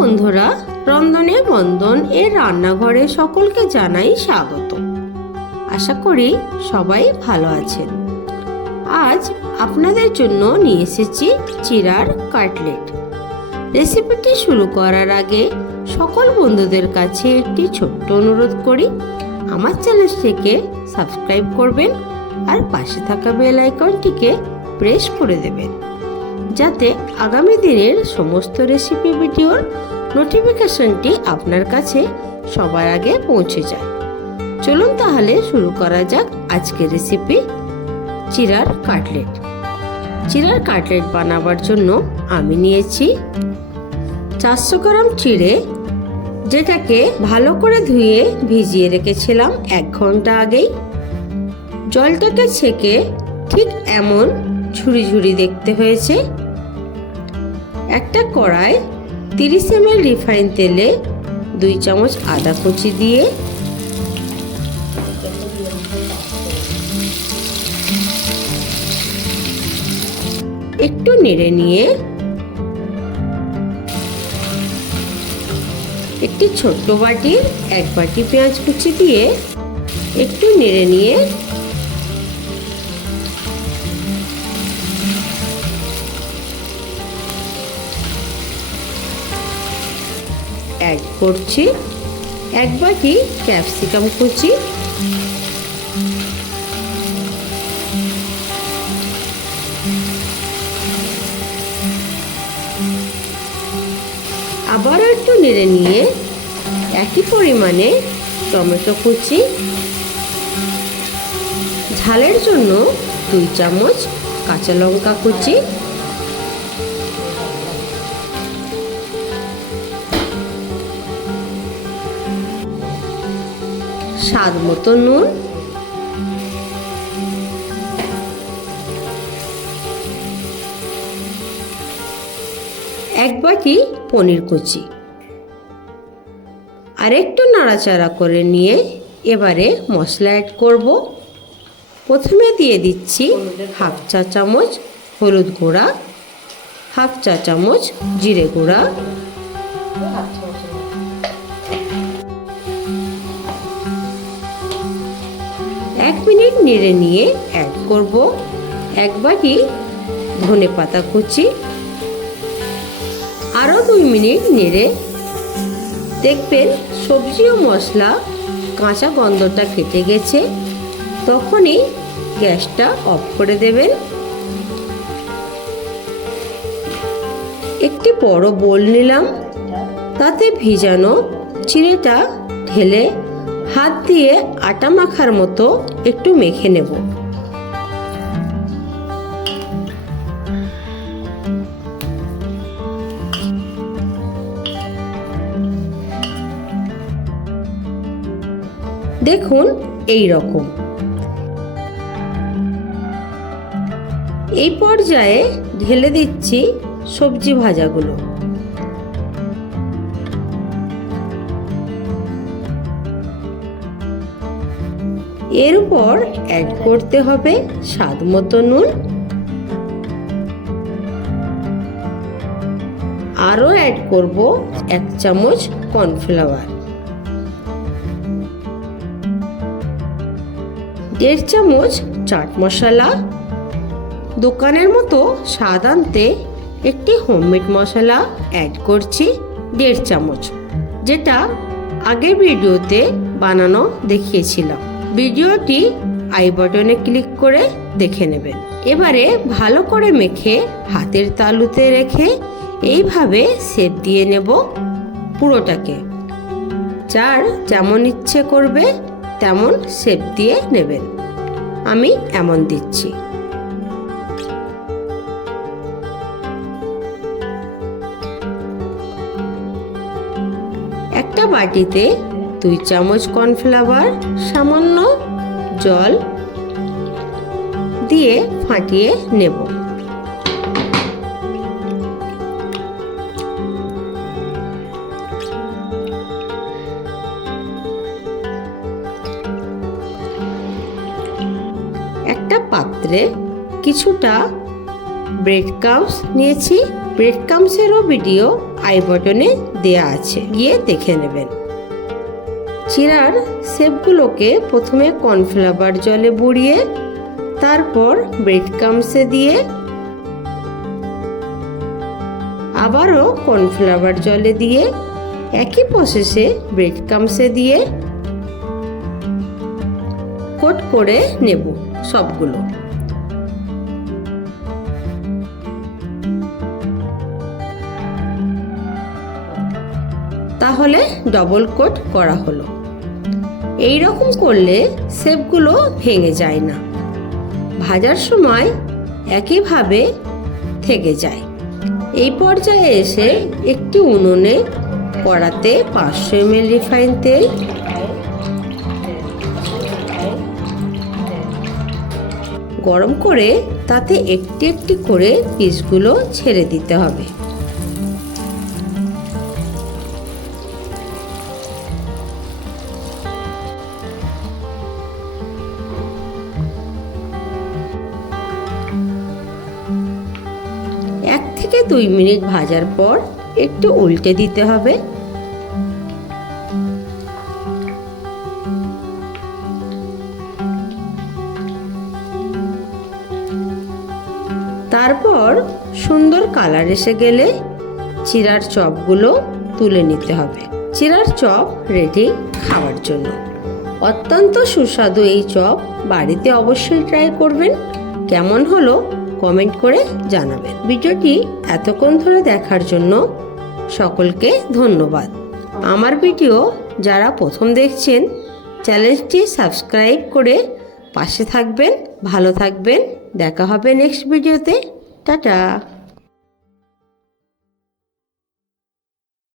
বন্ধুরা রন্ধনে বন্ধন এর রান্নাঘরে সকলকে জানাই স্বাগত। আশা করি সবাই ভালো আছেন। আজ আপনাদের জন্য নিয়ে এসেছি চিরার কাটলেট। রেসিপিটি শুরু করার আগে সকল বন্ধুদের কাছে একটি ছোট্ট অনুরোধ করি, আমার চ্যানেলটিকে সাবস্ক্রাইব করবেন আর পাশে থাকা বেল আইকনটিকে প্রেস করে দেবেন। যাতে আগামী দিনের সমস্ত রেসিপি ভিডিওর নোটিফিকেশনটি আপনার কাছে সবার আগে পৌঁছে যায়। চলুন তাহলে শুরু করা যাক আজকের রেসিপি চিরার কাটলেট। চিরার কাটলেট বানাবার জন্য আমি নিয়েছি চারশো গ্রাম চিড়ে, যেটাকে ভালো করে ধুয়ে ভিজিয়ে রেখেছিলাম এক ঘণ্টা আগেই। জলটাকে ছেঁকে ঠিক এমন ঝুড়ি ঝুড়ি দেখতে হয়েছে। একটা কড়াই তিরিশ এম এল রিফাইন তেলে দুই চামচ আদা কুচি দিয়ে একটু নেড়ে নিয়ে একটি ছোট্ট বাটির এক বাটি পেঁয়াজ কুচি দিয়ে একটু নেড়ে নিয়ে অ্যাড করছি, এক বাটি ক্যাপসিকাম কুচি। আবার একটু নেড়ে নিয়ে একই পরিমাণে টমেটো কুচি। ঝালের জন্য দুই চামচ কাঁচা লঙ্কা কুচি। স্বাদ মতো নুন। এক বাটি পনির কুচি। আর একটু নাড়াচাড়া করে নিয়ে এবারে মশলা অ্যাড করব। প্রথমে দিয়ে দিচ্ছি হাফ চা চামচ হলুদ গুঁড়া, হাফ চা চামচ জিরে গুঁড়া এক মিনিট নেড়ে নিয়ে অ্যাড করব। এক বাটি ধনে পাতা কুচি। আরও দুই মিনিট নেড়ে। দেখবেন সবজি ও মশলা কাঁচা গন্ধটা কেটে গেছে। তখনই গ্যাসটা অফ করে দেবেন। একটি বড় বোল নিলাম। তাতে ভিজানো চিড়েটা ঢেলে হাত দিয়ে আটা মাখার মতো একটু মেখে নেব। দেখুন এই রকম। এই পর্যায়ে ঢেলে দিচ্ছি সবজি ভাজাগুলো। এর উপর অ্যাড করতে হবে স্বাদ মতো নুন। আরও অ্যাড করব এক চামচ কর্নফ্লাওয়ার দেড় চামচ চাট মশলা। দোকানের মতো স্বাদ আনতে একটি হোমমেড মশলা অ্যাড করছি দেড় চামচ, যেটা আগের ভিডিওতে বানানো দেখিয়েছিলাম। ভিডিওটি আই বাটনে ক্লিক করে দেখে নেবেন। এবারে ভালো করে মেখে হাতের তালুতে রেখে এইভাবে সেপ দিয়ে নেব পুরোটাকে। যার যেমন ইচ্ছে করবে তেমন শেপ দিয়ে নেবেন। আমি এমন দিচ্ছি। একটা বাটিতে দুই চামচ কর্নফ্লাওয়ার, সামান্য জল দিয়ে ফাটিয়ে নেব। একটা পাত্রে কিছুটা ব্রেড ক্রামস নিয়েছি। ব্রেড কামসেরও ভিডিও আই বটনে দেয়া আছে। গিয়ে দেখে নেবেন। চিরার সেপগুলোকে প্রথমে কর্নফ্লাওয়ার জলে বুড়িয়ে, তারপর ব্রেড কামসে দিয়ে আবারও কর্নফ্লাওয়ার জলে দিয়ে, একই প্রসেসে ব্রেড কামসে দিয়ে কোট করে নেব সবগুলো। তাহলে ডবল কোট করা হলো। এই রকম করলে সেপগুলো ভেঙে যায় না। ভাজার সময় একইভাবে থেকে যায়। এই পর্যায়ে এসে একটি উনুনে কড়াতে পাঁচশো এমএল রিফাইন তেল, গরম করে তাতে একটি একটি করে পিসগুলো ছেড়ে দিতে হবে। এক থেকে দুই মিনিট ভাজার পর একটু উল্টে দিতে হবে। তারপর সুন্দর কালার এসে গেলে চিরার চপগুলো তুলে নিতে হবে। চিরার চপ রেডি খাওয়ার জন্য। অত্যন্ত সুস্বাদু এই চপ বাড়িতে অবশ্যই ট্রাই করবেন। কেমন হলো কমেন্ট করে জানাবেন। ভিডিওটি এতক্ষণ ধরে দেখার জন্য সকলকে ধন্যবাদ। আমার ভিডিও যারা প্রথম দেখছেন, চ্যানেলটি সাবস্ক্রাইব করে পাশে থাকবেন, ভালো থাকবেন। দেখা হবে নেক্সট ভিডিওতে। টাটা!